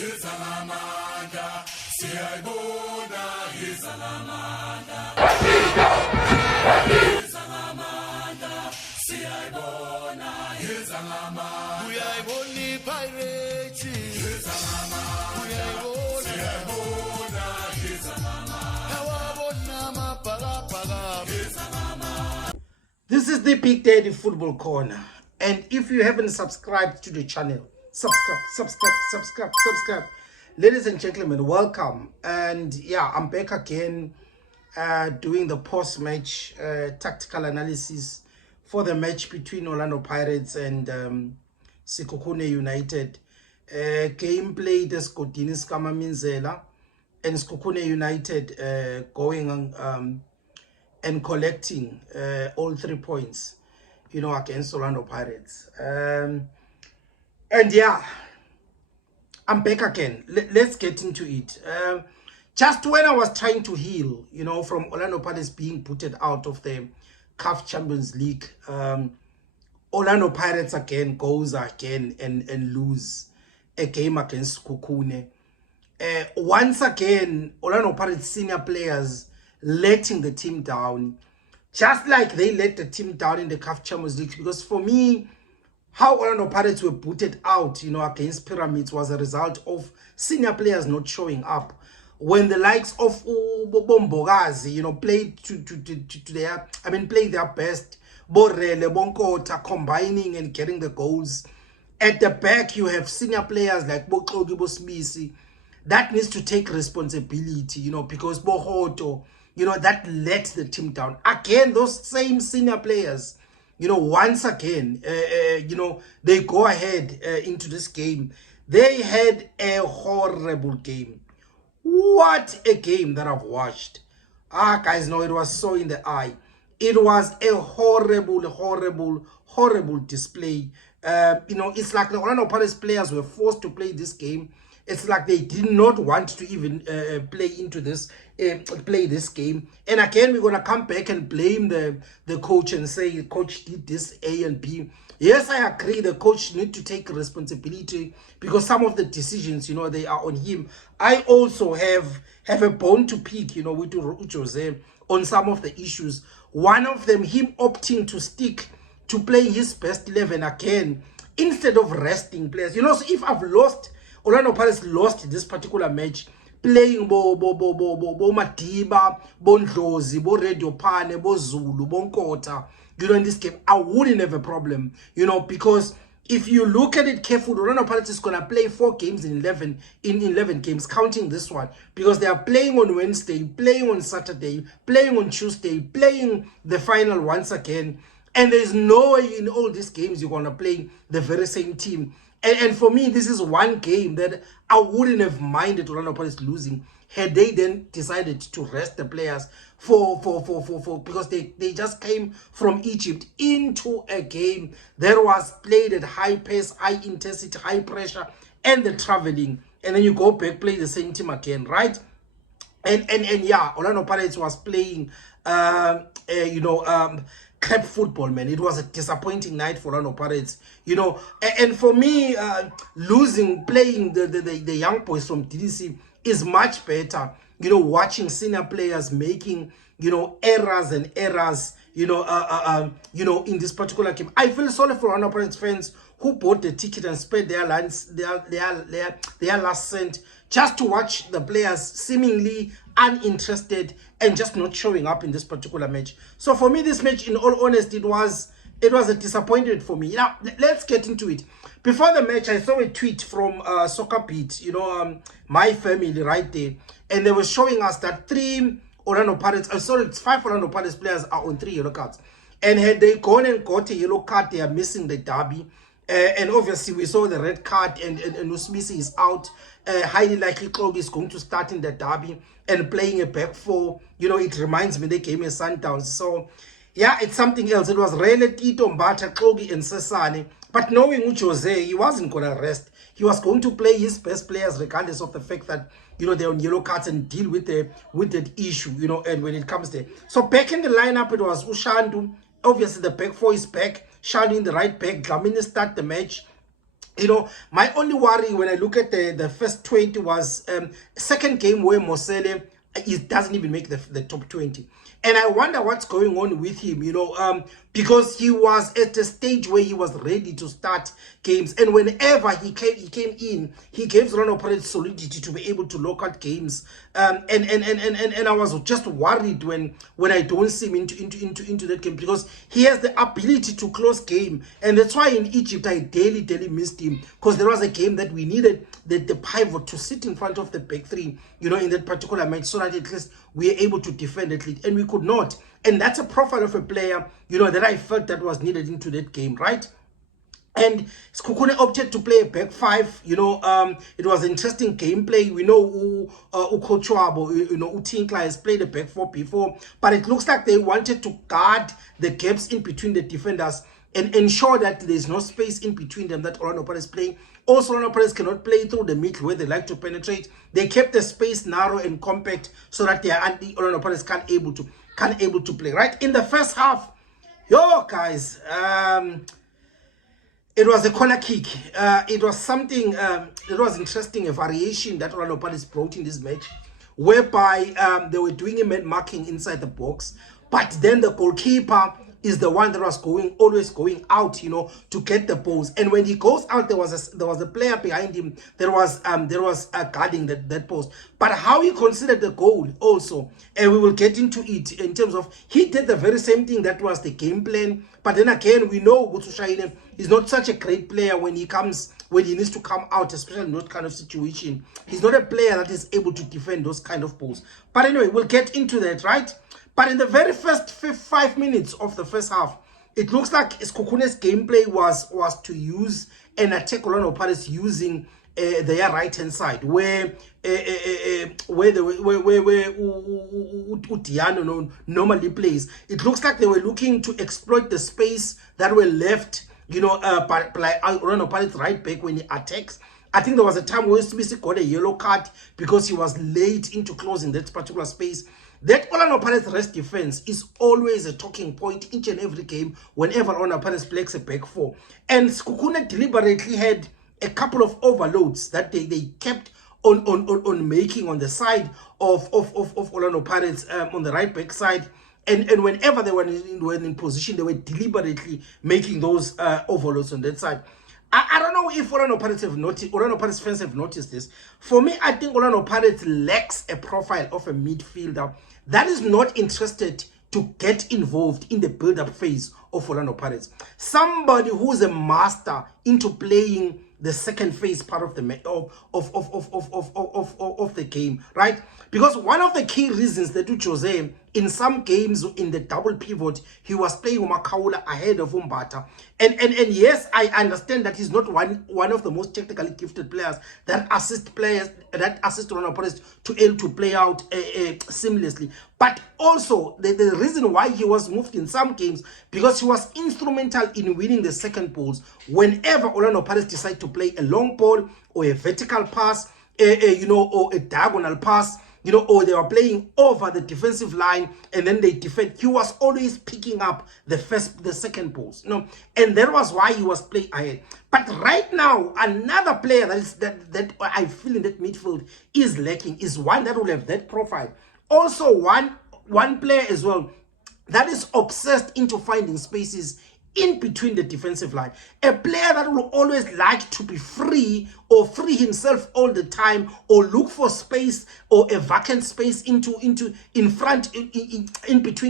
This is the Big Daddy Football Corner, and if you haven't subscribed to the channel, subscribe. Ladies and gentlemen, welcome. And yeah, I'm back again doing the post-match tactical analysis for the match between Orlando Pirates and Sekhukhune United. Game played Esgodini Minzela and Sekhukhune United going on and collecting all 3 points, against Orlando Pirates. And yeah, I'm back again. Let's get into it. Just when I was trying to heal, from Orlando Pirates being putted out of the CAF Champions League, Orlando Pirates again goes again and lose a game against Sekhukhune. Once again, Orlando Pirates senior players letting the team down, just like they let the team down in the CAF Champions League. Because for me, how Orlando Pirates were booted out, against Pyramids was a result of senior players not showing up. When the likes of Bombogazi, played played their best, Borrele, Bonkota combining and getting the goals. At the back, you have senior players like Boklogi Bosmisi that needs to take responsibility, because Bohoto, that let the team down. Again, those same senior players, once again, they go ahead into this game. They had a horrible game. What a game that I've watched. Guys, no, it was so in the eye. It was a horrible display. It's like the Orlando Pirates players were forced to play this game. It's like they did not want to even play this game. And again, we're gonna come back and blame the coach and say the coach did this A and B. Yes, I agree. The coach need to take responsibility because some of the decisions, they are on him. I also have a bone to pick, with Jose on some of the issues. One of them, him opting to stick to play his best 11 again instead of resting players. So if I've lost, Orlando Pirates lost this particular match playing Bo Madiba, Bo Ndlozi, Bo Radio Pane, Bo Zulu, Bo Nkota, in this game, I wouldn't have a problem, because if you look at it carefully, Orlando Pirates is gonna play 4 games in 11 games, counting this one, because they are playing on Wednesday, playing on Saturday, playing on Tuesday, playing the final once again, and there's no way in all these games you're gonna play the very same team. And for me, this is one game that I wouldn't have minded Orlando Pirates losing had they then decided to rest the players for because they just came from Egypt into a game that was played at high pace, high intensity, high pressure, and the traveling, and then you go back, play the same team again, right? And yeah, Orlando Pirates was playing crap football, man. It was a disappointing night for Orlando Pirates, and for me, playing the young boys from DDC is much better, watching senior players making, errors and errors, in this particular game. I feel sorry for Orlando Pirates fans who bought the ticket and spent their last cent just to watch the players seemingly uninterested and just not showing up in this particular match. So for me, this match, in all honesty, it was a disappointment for me. Now, let's get into it. Before the match, I saw a tweet from Soccer Beat, my family right there, and they were showing us that 5 Orlando Pirates players are on 3 yellow cards. And had they gone and got a yellow card, they are missing the derby. And obviously, we saw the red card, and Usmisi is out. Highly likely, Klog is going to start in the derby and playing a back 4. It reminds me they came in Sundowns. So, yeah, it's something else. It was really Tito, Mbata, Klogi, and Sesane. But knowing Jose, he wasn't going to rest. He was going to play his best players regardless of the fact that, they're on yellow cards and deal with that issue, and when it comes there. So back in the lineup, it was Ushandu. Obviously, the back 4 is back. Shandu in the right back. Dlamini start the match. You know, my only worry when I look at the first 20 was second game where Mosele doesn't even make the top 20. And I wonder what's going on with him, you know, because he was at a stage where he was ready to start games. And whenever he came in, he gave Orlando Pirates solidity to be able to lock out games. And I was just worried when I don't see him into that game, because he has the ability to close game. And that's why in Egypt I daily missed him, because there was a game that we needed the pivot to sit in front of the back three, you know, in that particular match, so that at least we are able to defend at least, and we could not. And that's a profile of a player, you know, that I felt that was needed into that game, right? And Sekhukhune opted to play a back five. You know, it was interesting gameplay. We know Coach Wabo, you know, Utinkla has played a back four before, but it looks like they wanted to guard the gaps in between the defenders and ensure that there's no space in between them that Orlando Pirates playing. Also, Orlando Pirates cannot play through the middle where they like to penetrate. They kept the space narrow and compact so that the Orlando Pirates can't able to play, right? In the first half, yo guys, it was a corner kick. It was something, it was interesting, a variation that Orlando Pirates brought in this match, whereby they were doing a man marking inside the box, but then the goalkeeper is the one that was always going out, you know, to get the balls. And when he goes out, there was a player behind him that was guarding that post. But how he considered the goal also, and we will get into it in terms of, he did the very same thing that was the game plan. But then again, we know Gutsushayine is not such a great player when he needs to come out, especially in that kind of situation. He's not a player that is able to defend those kind of balls. But anyway, we'll get into that, right? But in the very first 5 minutes of the first half, it looks like Sekhukune's gameplay was to use and attack Orlando Pirates using their right hand side, where Udiano normally plays. It looks like they were looking to exploit the space that were left, you know, by Orlando Pirates right back when he attacks. I think there was a time where Smith got a yellow card because he was late into closing that particular space. That Orlando Pirates rest defense is always a talking point each and every game whenever Orlando Pirates plays a back four. And Sekhukhune deliberately had a couple of overloads that they kept on making on the side of Orlando Pirates on the right back side. And whenever they were in position, they were deliberately making those overloads on that side. I don't know if Orlando Pirates fans have noticed this. For me, I think Orlando Pirates lacks a profile of a midfielder that is not interested to get involved in the build-up phase of Orlando Pirates. Somebody who's a master into playing the second phase part of the of the game, right? Because one of the key reasons that Jose, in some games in the double pivot, he was playing Makgalwa ahead of Umbata. And yes, I understand that he's not one of the most technically gifted players that assist Orlando Pirates to able to play out seamlessly. But also the reason why he was moved in some games, because he was instrumental in winning the second balls whenever Orlando Pirates decide to play a long ball or a vertical pass, you know, or a diagonal pass, you know, or they were playing over the defensive line and then they defend. He was always picking up the second balls, you know, and that was why he was playing ahead. But right now, another player that I feel in that midfield is lacking is one that will have that profile. Also, one player as well that is obsessed into finding spaces in between the defensive line. A player that will always like to be free or free himself all the time, or look for space or a vacant space in between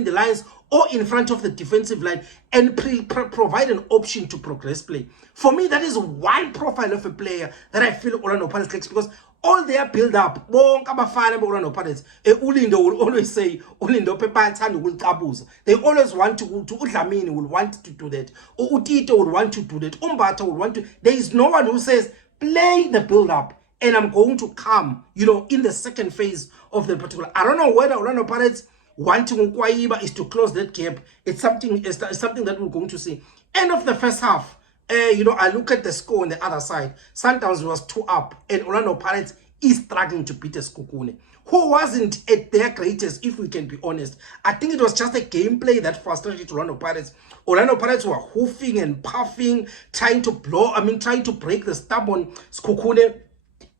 the lines or in front of the defensive line, and provide an option to progress play. For me, that is one profile of a player that I feel Orlando Pirates lacks, because all their build up, Orlando Pirates, Ulindo will always say, Ulindo Pepa will taboos. They always want to Udlamini will want to do that. Or Utito will want to do that. Umbata will want to. There is no one who says, play the build up, and I'm going to come, you know, in the second phase of the particular. I don't know whether Orlando Pirates wanting Ukwaiba is to close that gap. It's something that we're going to see. End of the first half. You know, I look at the score on the other side. Sundowns was 2 up, and Orlando Pirates is struggling to beat Sekhukhune, who wasn't at their greatest, if we can be honest. I think it was just a gameplay that frustrated Orlando Pirates. Orlando Pirates were hoofing and puffing, trying to break the stubborn Sekhukhune.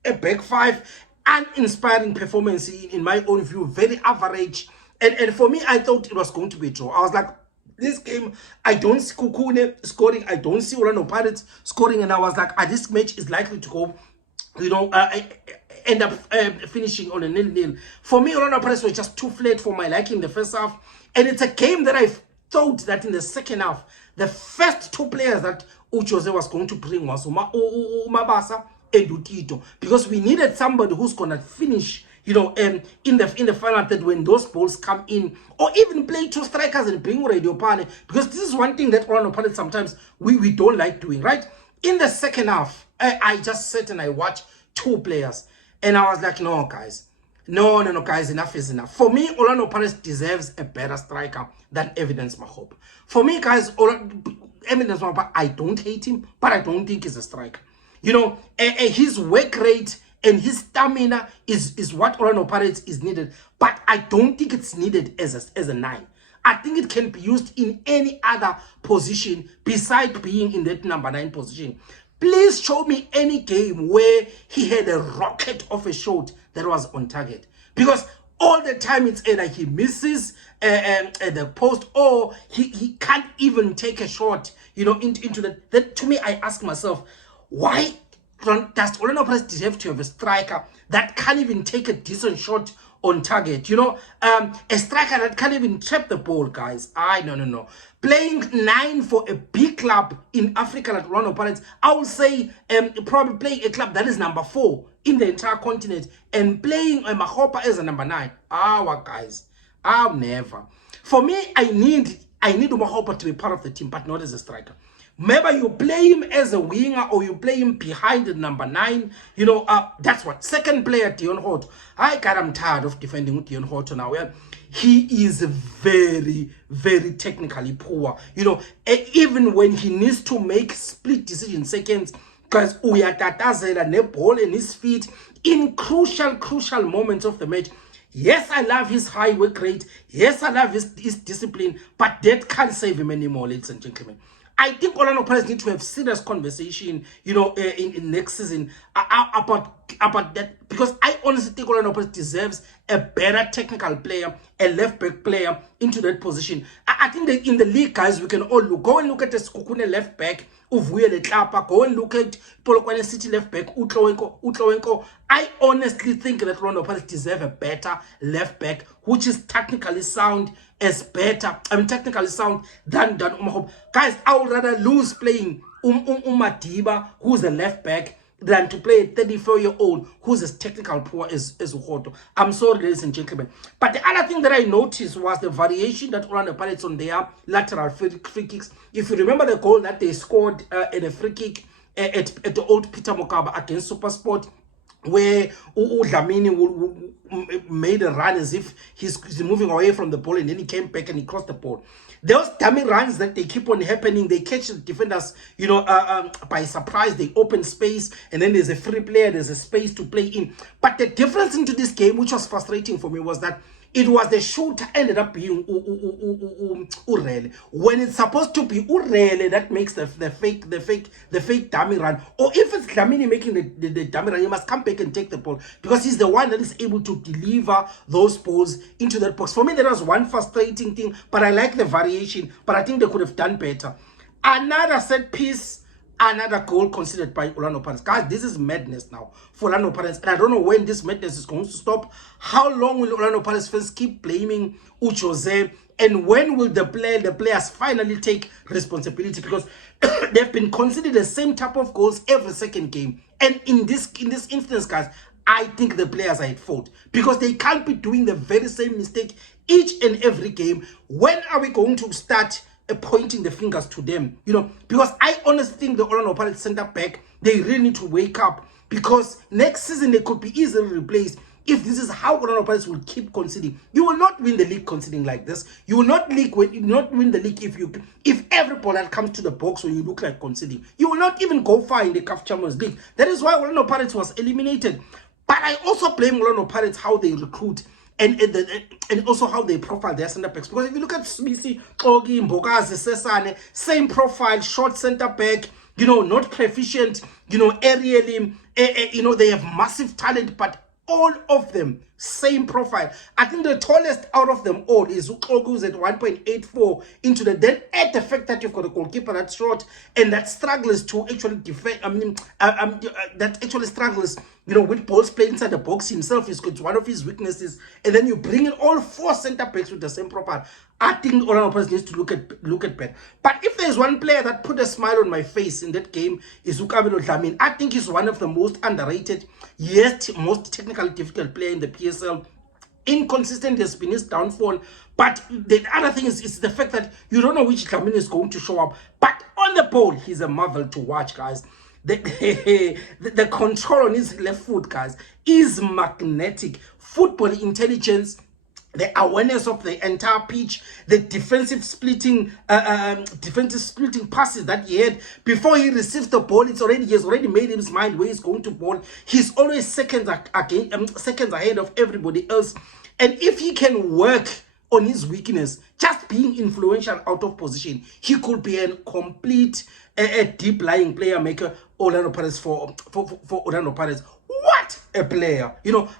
A back five, uninspiring performance in my own view, very average. And for me, I thought it was going to be a draw. I was like, this game, I don't see Sekhukhune scoring, I don't see Orlando Pirates scoring, and I was like, this match is likely to go, end up finishing on a 0-0. For me, Orlando Pirates were just too flat for my liking in the first half, and it's a game that I thought that in the second half, the first two players that Jose was going to bring was Umabasa and Utito, because we needed somebody who's gonna finish, in the final third when those balls come in, or even play two strikers and bring Radio Pane, because this is one thing that Orlando Pirates sometimes we don't like doing, right? In the second half, I just sat and I watched two players, and I was like, no guys, enough is enough. For me, Orlando Pirates deserves a better striker than Evidence Makhubu. For me, guys, Evidence Makhubu, I don't hate him, but I don't think he's a striker. His work rate and his stamina is what Orlando Pirates is needed, but I don't think it's needed as a 9. I think it can be used in any other position besides being in that number 9 position. Please show me any game where he had a rocket of a shot that was on target, because all the time it's either he misses at the post, or he can't even take a shot, into that. That to me, I ask myself, why does Orlando Pirates deserve to have a striker that can't even take a decent shot on target? A striker that can't even trap the ball, guys. No. Playing 9 for a big club in Africa like Orlando Pirates, I would say probably playing a club that is number 4 in the entire continent, and playing Makhubu as a number 9. Guys, I'll never. For me, I need Makhubu to be part of the team, but not as a striker. Maybe you play him as a winger, or you play him behind the number 9. That's what. Second player, Dion Hoto. I'm tired of defending with Dion Hoto now. He is very, very technically poor. Even when he needs to make split decision seconds, because uyatatazela ne ball in his feet in crucial moments of the match. Yes, I love his high work rate. Yes, I love his discipline, but that can't save him anymore, ladies and gentlemen. I think Orlando Pirates need to have serious conversation, in next season about that, because I honestly think Orlando Pirates deserves a better technical player, a left-back player into that position. I think that in the league, guys, we can all go and look at the Sekhukhune left-back, Uvuyele Tlapa, go and look at Polokwane City left-back, Utlowenko. I honestly think that Orlando Pirates deserve a better left-back, which is technically sound, technically sound than Makhubu. Guys, I would rather lose playing Madiba, who's a left back, than to play a 34-year-old who's as technical poor as Hoto. I'm sorry, ladies and gentlemen. But the other thing that I noticed was the variation that Orlando Pirates on their lateral free kicks. If you remember the goal that they scored at a free kick at the old Peter Mokaba against SuperSport, where Dlamini made a run as if he's moving away from the ball, and then he came back and he crossed the ball. Those dummy runs that they keep on happening, they catch the defenders, by surprise. They open space, and then there's a free player, there's a space to play in. But the difference into this game, which was frustrating for me, was that it was the shooter ended up being Urele, when it's supposed to be Urele that makes the fake dummy run. Or if it's Dlamini making the dummy run, he must come back and take the ball, because he's the one that is able to deliver those balls into that box. For me, that was one frustrating thing, but I like the variation, but I think they could have done better. Another set piece, another goal considered by Orlando Pirates. Guys, this is madness now for Orlando Pirates, and I don't know when this madness is going to stop. How long will Orlando Pirates fans keep blaming Jose, and when will the players finally take responsibility? Because they've been conceding the same type of goals every second game, and in this instance, guys, I think the players are at fault, because they can't be doing the very same mistake each and every game. When are we going to start pointing the fingers to them? Because I honestly think the Orlando Pirates center back, they really need to wake up, because next season they could be easily replaced if this is how Orlando Pirates will keep conceding. You will not win the league conceding like this. You will not win the league if every ball that comes to the box when you look like conceding. You will not even go far in the CAF Champions League. That is why Orlando Pirates was eliminated. But I also blame Orlando Pirates how they recruit and also how they profile their center backs. Because if you look at Smisi, Ogi, Mbokazi, Sesane, same profile, short center back, not proficient, aerially, they have massive talent, but all of them, same profile. I think the tallest out of them all is Ukogu, who's at 1.84 into the. Then add the fact that you've got a goalkeeper that's short and that struggles to actually defend. That actually struggles, with balls played inside the box himself. Is one of his weaknesses. And then you bring in all 4 centre backs with the same profile. I think Orlando Pirates needs to look at that. But if there's one player that put a smile on my face in that game, is Ukabelo Dlamini. I think he's one of the most underrated, yet most technically difficult player in the PSL. Inconsistent has been his downfall. But the other thing is the fact that you don't know which Dlamini is going to show up. But on the ball, he's a marvel to watch, guys. The control on his left foot, guys, is magnetic. Football intelligence, the awareness of the entire pitch, the defensive splitting passes that he had before he receives the ball. He has already made his mind where he's going to ball. He's always seconds ahead of everybody else. And if he can work on his weakness, just being influential out of position, he could be a complete deep lying player maker. Orlando Pirates for Orlando Pirates. What a player!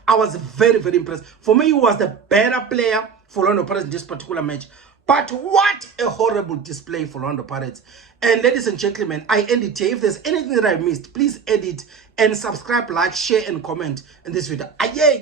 I was very, very impressed. For me, he was the better player for Orlando Pirates in this particular match. But what a horrible display for Orlando Pirates. And ladies and gentlemen, I end it here. If there's anything that I missed, please edit and subscribe, like, share, and comment in this video. Yeah.